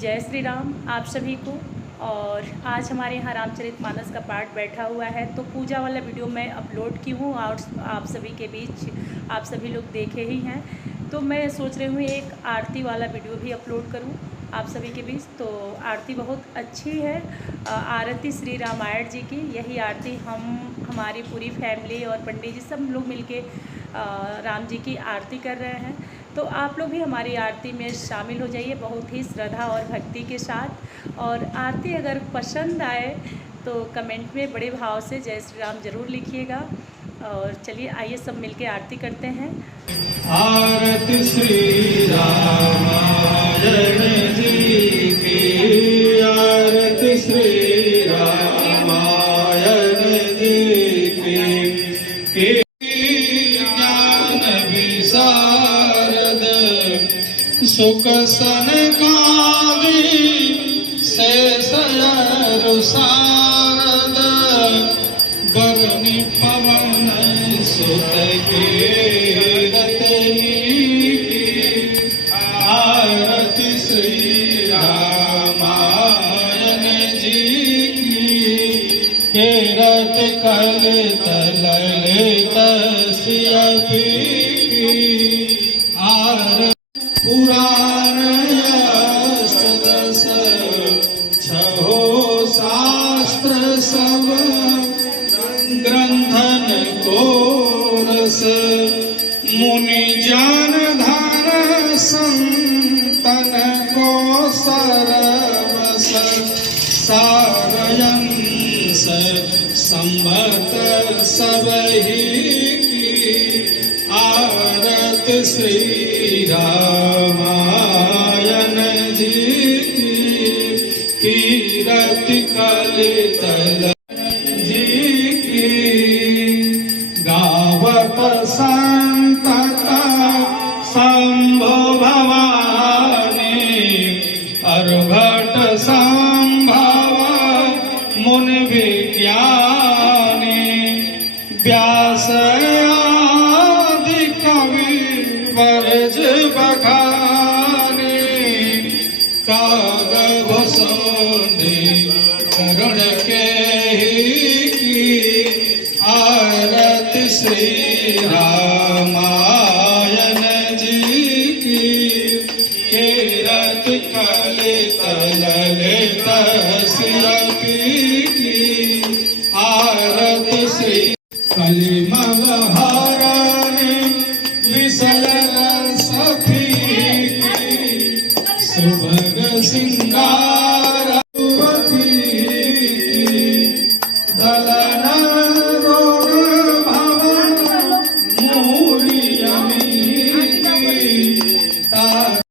जय श्री राम आप सभी को। और आज हमारे यहाँ रामचरितमानस का पाठ बैठा हुआ है, तो पूजा वाला वीडियो मैं अपलोड की हूँ और आप सभी के बीच आप सभी लोग देखे ही हैं। तो मैं सोच रही हूँ एक आरती वाला वीडियो भी अपलोड करूँ आप सभी के बीच। तो आरती बहुत अच्छी है, आरती श्री रामायण जी की। यही आरती हमारी पूरी फैमिली और पंडित जी सब लोग मिलके राम जी की आरती कर रहे हैं। तो आप लोग भी हमारी आरती में शामिल हो जाइए बहुत ही श्रद्धा और भक्ति के साथ। और आरती अगर पसंद आए तो कमेंट में बड़े भाव से जय श्री राम ज़रूर लिखिएगा। और चलिए आइए सब मिलके आरती करते हैं। आरती श्री रामायण जी की, आरती श्री रामायण जी की। ज्ञान विशारद सुख सनकादि शेषर सारद, गगनि पवन सुत कीरत आरती श्री रामायण जी की। कीरत कल ललित सियपी आरती पुराण अष्टदश छहो शास्त्र सब ग्रंथन को रस, मुनि जान धान संतन को सरवस, सारयंस संबत सबही की। आरती श्री रामायण जी की। कीरति कलित जी की। गावत संतता शंभो भवानी, अर्भट संभव मुनि विज्ञानी। व्यास आदि कवि वर्ज बखानी, काग भसोनी करुण के की। आरती श्री रामायण जी की। कीरति कलित ललित सियपी की। आरती श्री कलिमल हरणी विषय रस फीकी, सुभग सिंगार